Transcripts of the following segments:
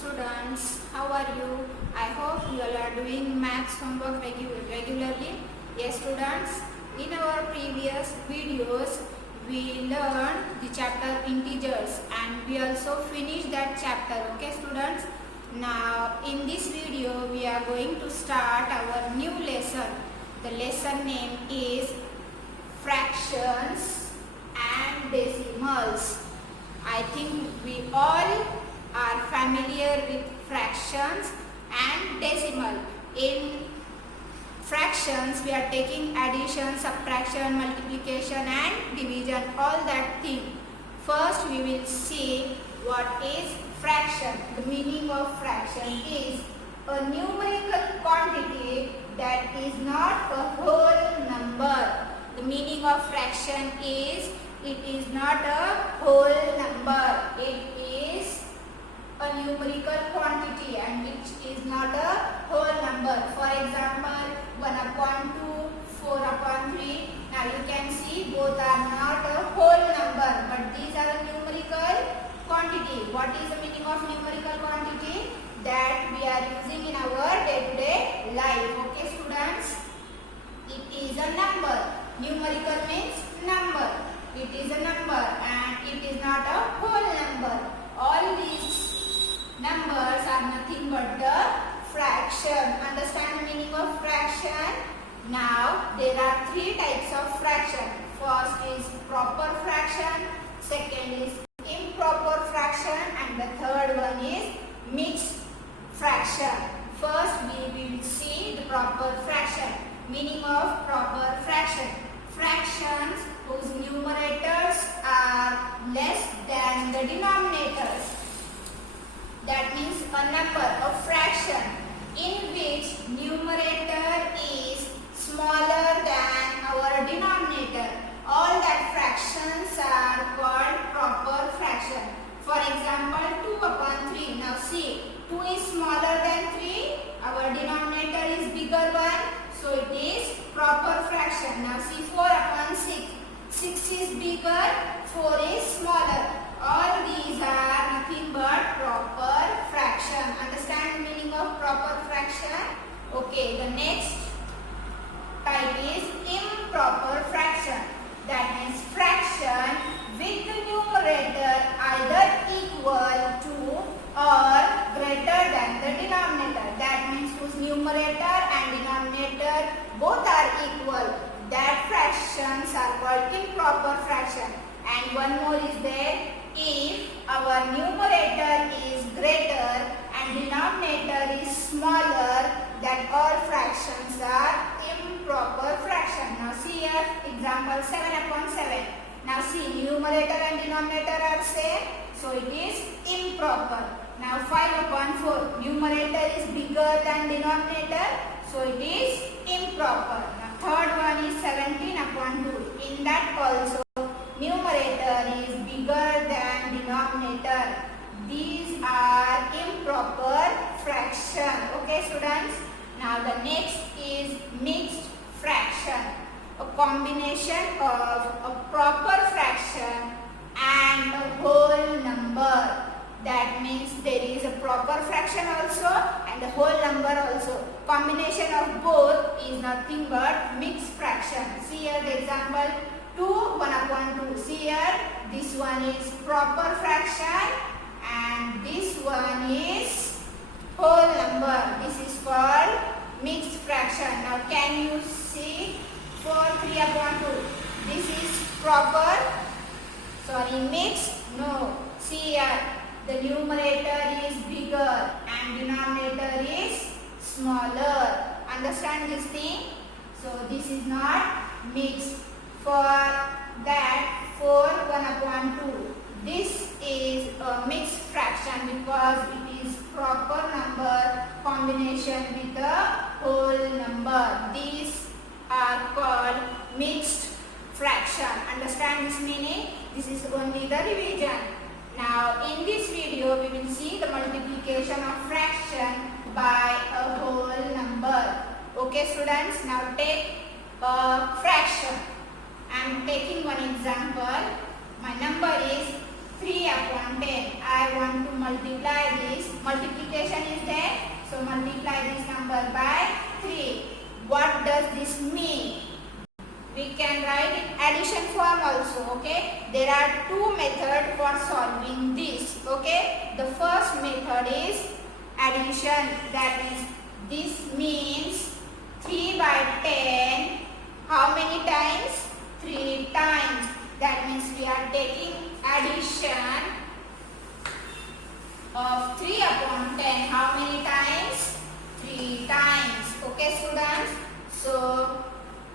students, how are you? I hope you all are doing maths homework regularly. Yes students, in our previous videos we learned the chapter integers and we also finished that chapter. Okay students, now in this video we are going to start our new lesson. The lesson name is fractions and decimals. I think we all are familiar with fractions and decimal. In fractions we are taking addition, subtraction, multiplication and division, all that thing. First we will see what is fraction. The meaning of fraction is a numerical quantity that is not a whole number. The meaning of fraction is it is not a whole number. It is a numerical quantity and which is not a whole number. For example, 1 upon 2, 4 upon 3. Now you can see both are not a whole number but these are a numerical quantity. What is the meaning of numerical quantity? That we are using in our day-to-day life. Okay students? It is a number. Numerical means number. It is a number and it is not a whole number. All these numbers are nothing but the fraction. Understand the meaning of fraction? Now there are three types of fraction. First is proper fraction, second is improper fraction and the third one is mixed fraction. First we will see the proper fraction. Meaning of proper fraction. Fractions whose numerators are less than the denominators. That means a number, a fraction in which numerator is smaller than our denominator. All that fractions are called proper fraction. For example, 2 upon 3. Now see, 2 is smaller than 3. Our denominator is bigger one. So it is proper fraction. Now see, 4 upon 6. 6 is bigger, 4 is smaller. All these are nothing but proper fraction. Understand the meaning of proper fraction? Okay, the next type is improper fraction. That means fraction with the numerator either equal to or greater than the denominator. That means whose numerator and denominator both are equal. That fractions are called improper fraction. And one more is there. If our numerator is greater and denominator is smaller, then all fractions are improper fraction. Now see here, example 7 upon 7. Now see, numerator and denominator are same, so it is improper. Now 5 upon 4, numerator is bigger than denominator, so it is improper. Now third one is 17 upon 2. In that also, numerator is bigger than denominator. These are improper fraction. Okay students? Now the next is mixed fraction. A combination of a proper fraction and a whole number. That means there is a proper fraction also and a whole number also. Combination of both is nothing but mixed fraction. See here the example 2, 1 upon 2. See here, this one is proper fraction and this one is whole number. This is called mixed fraction. Now can you see 4, 3 upon 2? This is proper, mixed? No. See here, the numerator is bigger and denominator is smaller. Understand this thing? So this is not mixed. For that 4, 1 upon 2. This is a mixed fraction because it is proper number combination with a whole number. These are called mixed fraction. Understand this meaning? This is only the revision. Now in this video we will see the multiplication of fraction by a whole number. Okay students, now take a fraction. I am taking one example. My number is 3 upon 10. I want to multiply this multiplication is there. So multiply this number by 3. What does this mean? We can write in addition form also. Okay, there are two methods for solving this. Okay, the first method is addition. That means this means 3 by 10. How many times? 3 times. That means we are taking addition of 3 upon 10. How many times? 3 times. Okay, students. So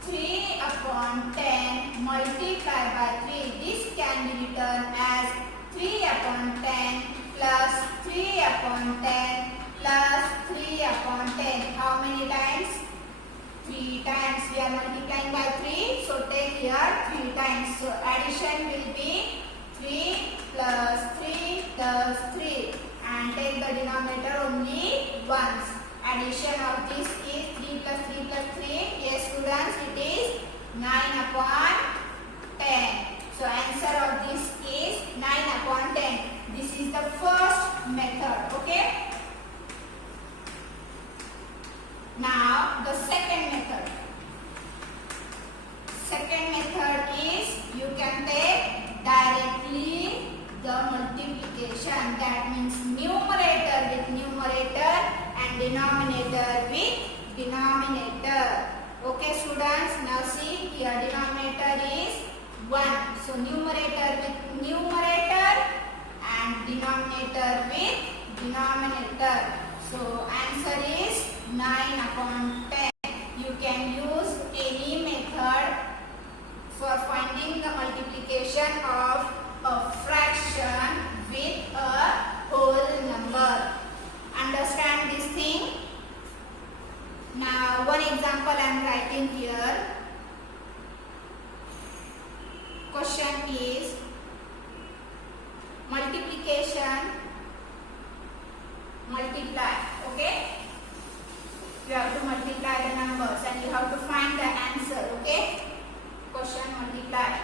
3 upon 10 multiplied by 3. This can be written as 3 upon 10 plus 3 upon 10 plus 3 upon 10. How many times? 3 times. We are multiplying by 3. So take here 3 times. So addition will be 3 plus 3 plus 3. And take the denominator only once. Addition of this is 3 plus 3 plus 3. Yes, students, it is 9 upon 10. So answer of this is 9 upon 10. This is the first method. Okay. Now the second method. Second method is you can take directly the multiplication. That means numerator with numerator and denominator with denominator. Okay, students, now see here denominator is 1. So numerator with numerator and denominator with denominator. So answer is 9 upon 10. You can use any method for finding the multiplication of a fraction with a whole number. Understand this thing? Now one example I am writing here. Question is multiplication, multiply. Okay? You have to multiply the numbers and you have to find the answer. Okay? Question multiply.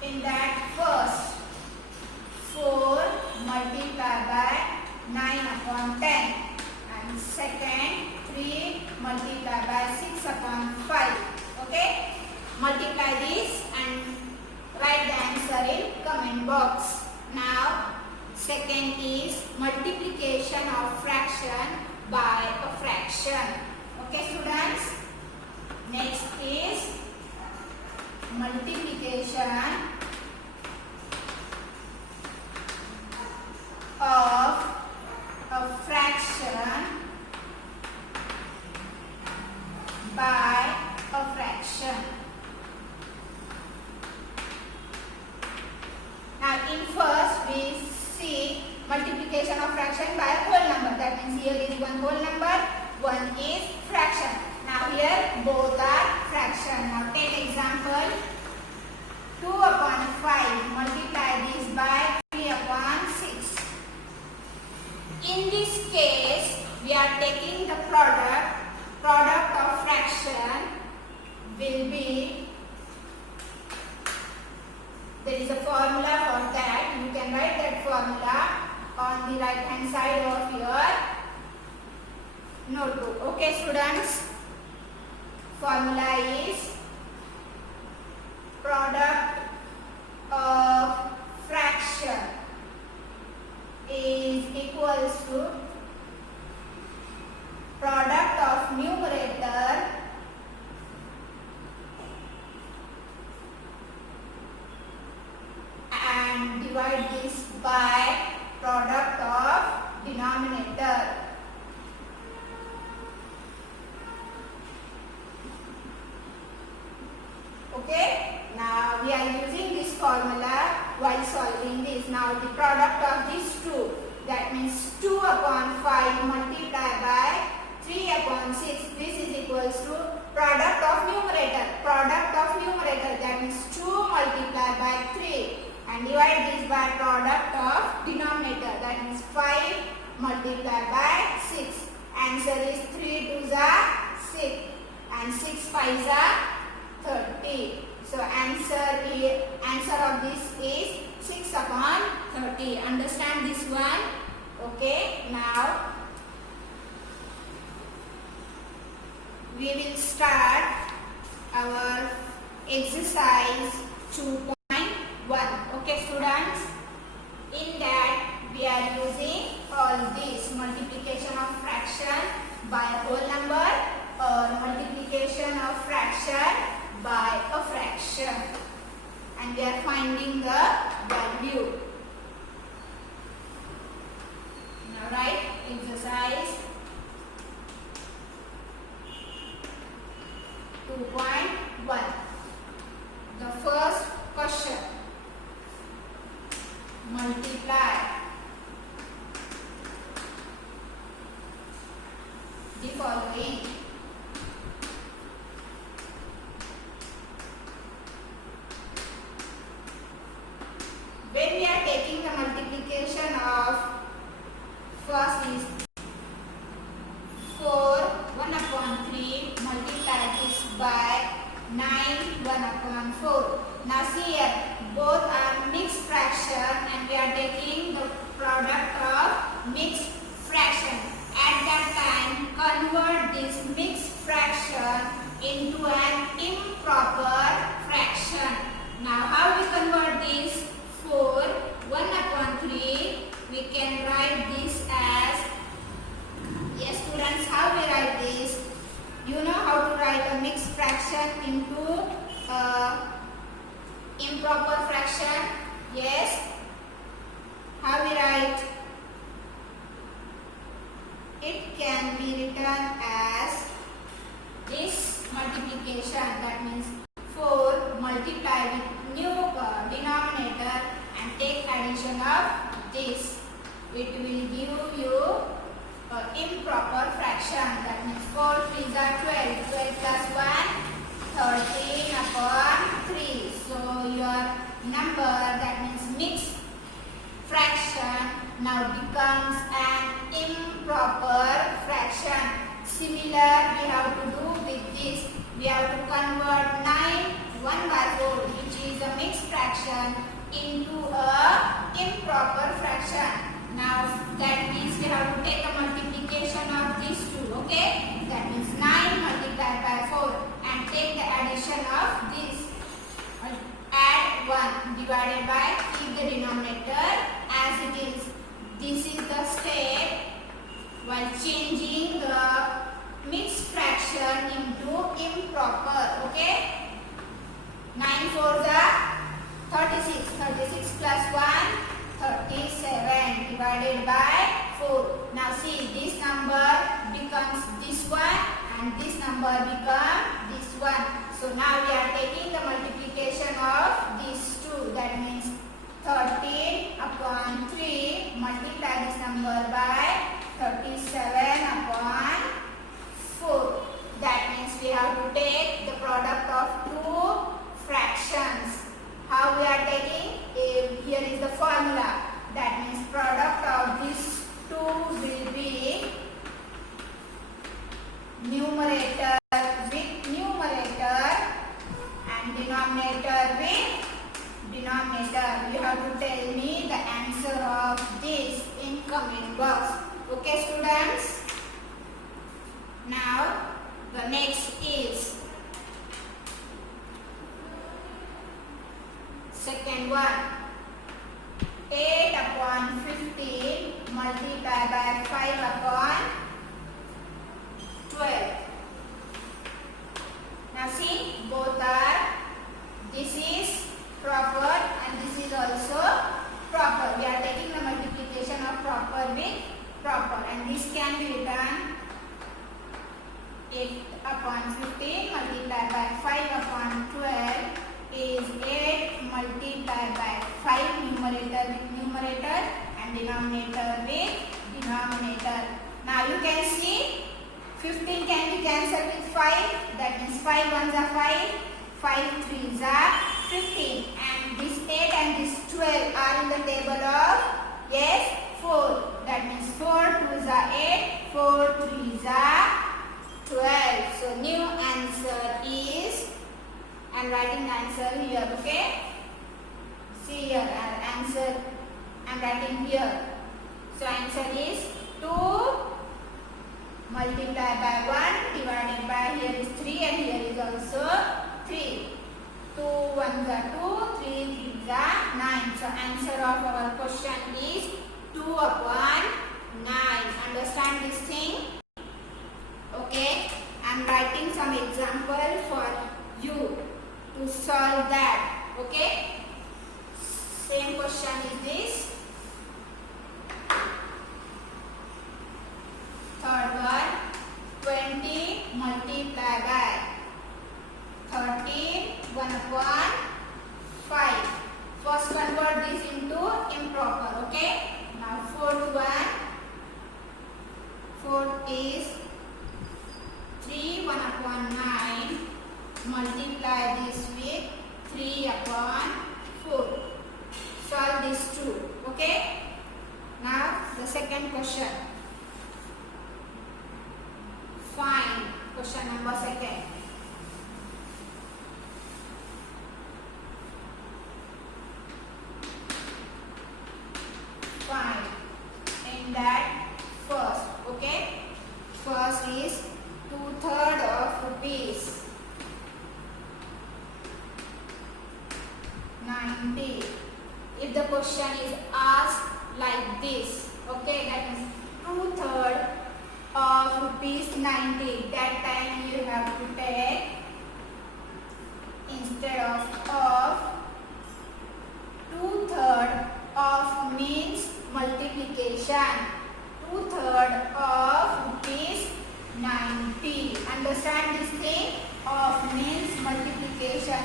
In that first 4 multiplied by 9 upon 10 and second 3 multiplied by 6 upon 5. Okay? Multiply this and write the answer in comment box. Now second is multiplication of fraction by a fraction. Okay, students? Next is multiplication of a fraction by a fraction. Now in first we see multiplication of fraction by a whole number. That means here is one whole number, one is fraction. Now here both are fraction. Now take example 2 upon 5. Multiply this by 3 upon 6. In this case we are taking the product. Product of fraction will be, there is a formula for that. You can write that formula on the right hand side of your notebook. Okay, students? Formula is product of fraction is equals to product of numerator and divide this by product of denominator. Okay, now we are using this formula while solving this. Now the product of these two, that means 2 upon 5 multiplied by 3 upon 6. This is equals to product of numerator. Product of numerator, that means 2 multiplied by 3 and divide this by product of denominator, that means 5 multiplied by 6. Answer is 3 2s are 6 and 6 5s are 30. So answer of this is 30. Understand this one? Okay, now we will start our exercise 2.1. Okay students, in that we are using all this multiplication of fraction by a whole number or multiplication of fraction by a fraction, and we are finding the value. Now write exercise 2.1. The first question: multiply the following. When we are taking the multiplication of, first is 4 1 upon 3, multiply this by 9 1 upon 4. Now see here, both are mixed fraction and we are taking the product of mixed fraction. At that time, convert this mixed fraction into an improper fraction. Now how we convert this? 4 1 upon 3, we can write this as, yes students, how we write this? You know how to write a mixed fraction into improper fraction? Yes. How we write? It can be written as this multiplication, that means 4 multiply with new denominator and take addition of this. It will give you improper fraction, that means 4 3s are 12, 12 plus 1, 13 upon 3. So your number, that means mixed fraction, now becomes an improper fraction. Similar we have to do with this. We have to convert 9 1 by 4, which is a mixed fraction, into a improper fraction. Now that means we have to take a multiplication of these two. Okay, that means 9 multiplied by 4 and take the addition of this. Add 1 divided by, keep the denominator as it is. This is the step while changing the mixed fraction into improper. Okay, 9 4s are 36. 36 plus 1, 37 divided by 4. Now see, this number becomes this one and this number becomes this one. So now we are taking the multiplication of these two. That means 13 upon 3, multiply this number by 37 upon 4. That means we have to take the product of two fractions. How we are taking? Here is the formula. That means product of these two will be numerator with numerator and denominator with denominator. You have to tell me the answer of this in comment box. Okay students? Now the next is second one. 8 upon 15 multiply by 5 upon 12. Now see, both are, this is proper and this is also proper. We are taking the multiplication of proper with proper, and this can be written 8 upon 15 multiplied by 5 upon 12 is 8 multiplied by 5, numerator with numerator and denominator with denominator. Now you can see 15 can be cancelled with 5, that means 5 1s are 5, 5 3s are 15, and this 8 and this 12 are in the table of, yes, 4. That means 4 2s are 8, 4 3s are 12. So new answer is, I am writing the answer here, okay? See here, answer I am am writing here. So answer is 2 multiplied by 1 divided by, here is 3 and here is also 3. 2 1s are 2, 3 3s are 9. So answer of our question is 2 upon 9. Understand this thing? Okay. I am writing some example for you to solve that. Okay. Same question is this. Third one, 20 multiplied by 13, 1 upon 5. First convert this into improper. Okay. Now fourth one, fourth is 3 1 upon 9. Multiply this with 3 upon 4. Solve these two. Okay. Now the second question. Find question number second. Find in that first. Okay. First is 2/3 of rupees 90. If the question is asked like this, okay, that is 2/3 of rupees 90. That time you have to take, instead of 2/3 of means multiplication. 2/3 of rupees 90. Understand this thing? Of means multiplication.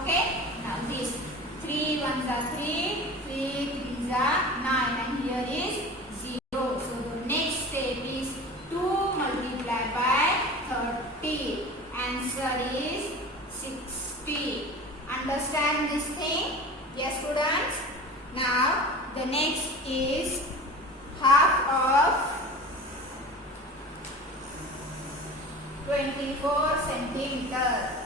Okay. Now this 3 1s are 3, 3 3s are 9, and here is 0. So the next step is 2 multiplied by 30. Answer is 60. Understand this thing? Yes, students. Now the next is half of 24 centimeters.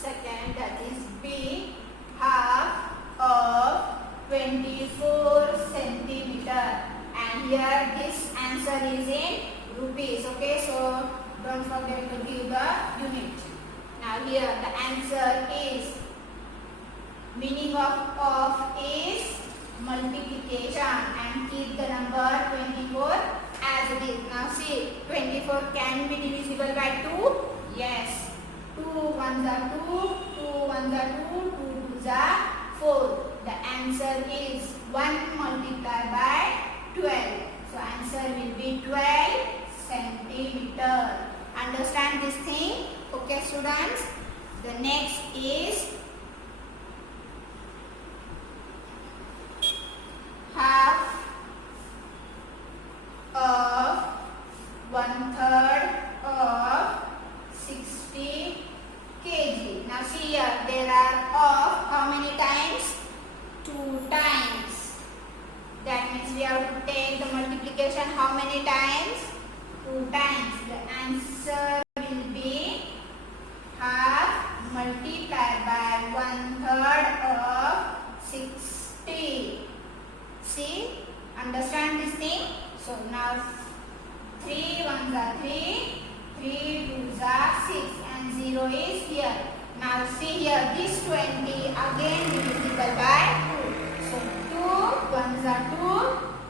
Second, that is B, half of 24 centimeter. And here this answer is in rupees. Okay, so don't forget to give the unit. Now here the answer is, meaning of is multiplication, and keep the number 24 as it is. Now see, 24 can be divisible by 2. Yes. 2 1s are 2, 2 1s are 2, 2 2s are 4. The answer is 1 multiplied by 12. So answer will be 12 centimeter. Understand this thing? Okay, students. The next is half of 1/3 of 60 kg. Now see here, there are of how many times? 2 times. That means we have to take the multiplication how many times? 2 times. The answer will be half multiplied by 1/3 of 60. See? Understand this thing? So now 3 1s are 3, 3 2s are 6, and 0 is here. Now see here, this 20 again divisible by 2. So 2 1s are 2,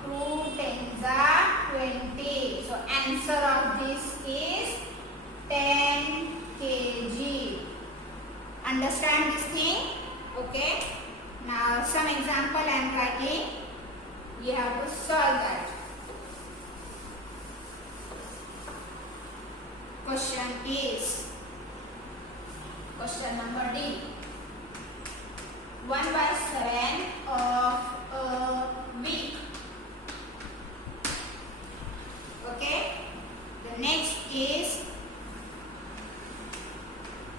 2 10s are 20. So answer of this is 10 kg. Understand this thing? Okay. Now some example I am writing. You have to solve that. Question is question number D. 1/7 of a week. Okay. The next is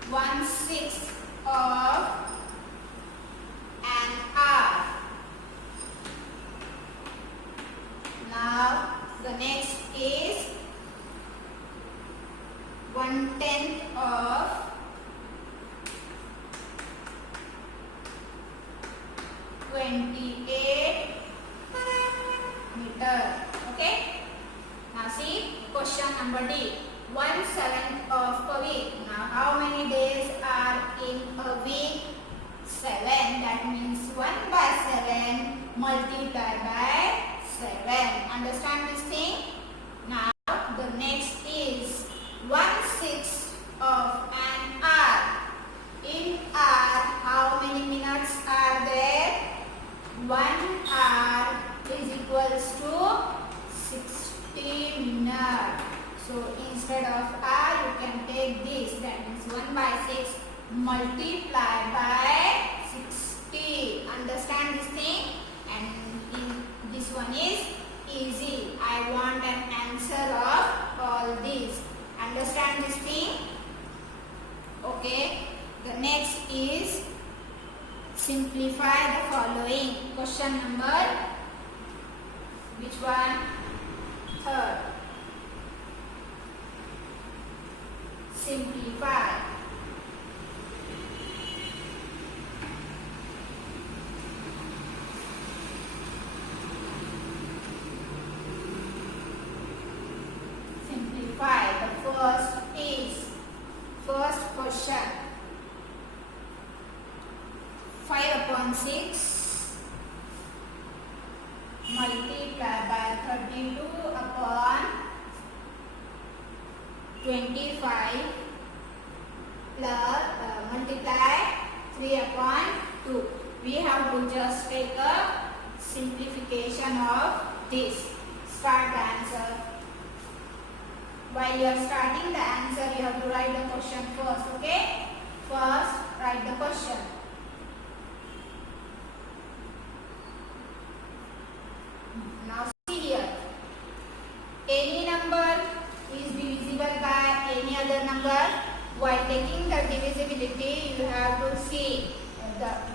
1/6 of an hour. Now the next is 1/10 of 28 meter. Okay. Now see question number D. 1/7 of a week. Now how many days are in a week? 7. That means 1/7 multiplied by 7. Understand this thing? Now the next is 1/6 of an hour. In hour, how many minutes are there? 1 hour is equals to 60 minutes. So instead of hour, you can take this. That means 1/6 multiplied by 60. Understand this thing? And this one is easy. I want an answer of all these. Understand this thing? Okay. The next is simplify the following. Question number which one? Third. Simplify. Simplify. The first is first question. 5/6 multiplied by 32/25 plus multiply 3/2. We have to just take a simplification of this. Start the answer. While you are starting the answer, you have to write the question first. Okay? First, write the question. Now see here. Any number is divisible by any other number. While taking the divisibility, you have to see the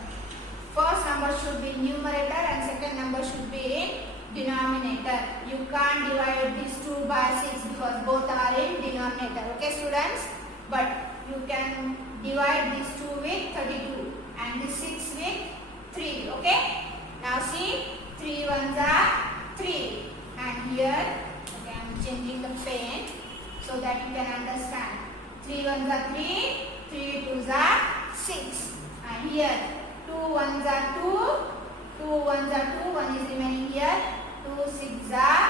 first number should be numerator and second number should be in denominator. You can't divide these 2 by 6 because both are in denominator. Okay, students? But you can divide these 2 with 32 and this 6 with 3. Okay? Now see, 3 ones are 3. And here, okay, I am changing the pen so that you can understand. 3 ones are 3, 3 twos are 6. And here, 2 ones are 2, 2 ones are 2, 1 is remaining here. 2 6 are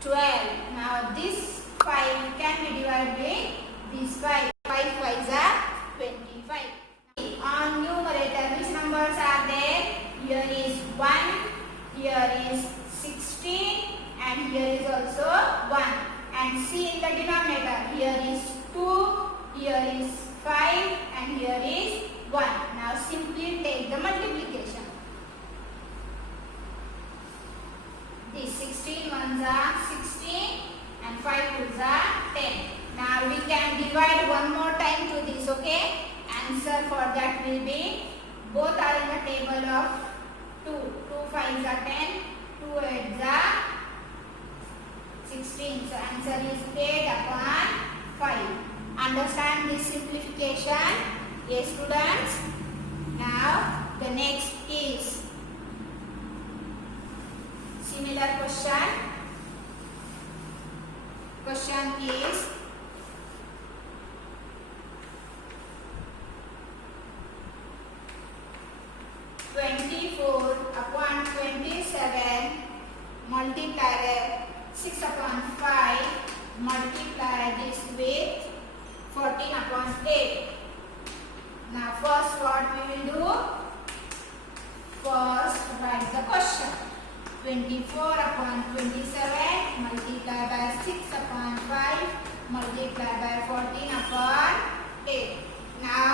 12. Now this 5 can be divided with this 5. 5 5s are 25. On numerator, which numbers are there? Here is 1, here is 16, and here is also 1. And see in the denominator, here is 2, here is 5, and here is 1. Now simply take the multiplication. These 16 ones are 16 and 5 twos are 10. Now we can divide one more time to this, okay? Answer for that will be, both are in the table of 2. 2 5s are 10, 2 8s are 16. So answer is 8/5. Understand this simplification? Yes, students? Now the next is similar question. Question is multiply 6/5 multiply this with 14/8. Now first what we will do? First write the question. 24/27 multiply by 6/5 multiply by 14/8. Now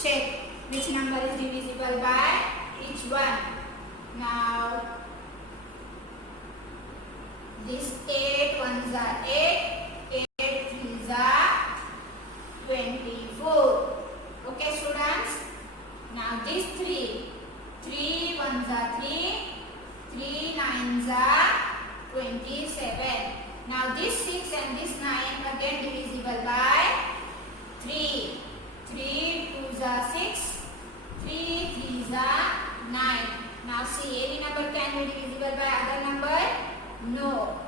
check which number is divisible by each one. Now this 8 ones are 8, 8 threes are 24. Okay, students? Now these 3 ones are 3, 3 nines are 27. Now this 6 and this 9 again divisible by 3. 3 2s are 6. 3 3s are 9. Now see, any number can be divisible by other number? No.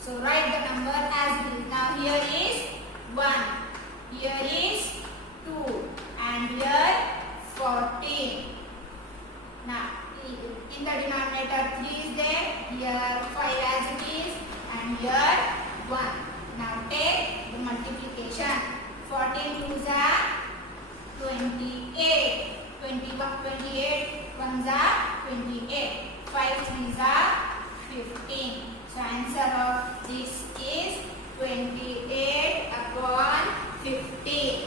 So write the number as it is. Now here is 1. Here is 2. And here 14. Now in the denominator 3 is there. Here 5 as it is. And here 1. Now take the multiplication. 14 2s are 28. 28 1s are 28. 5 3s are 15. So answer of this is 28 upon 15.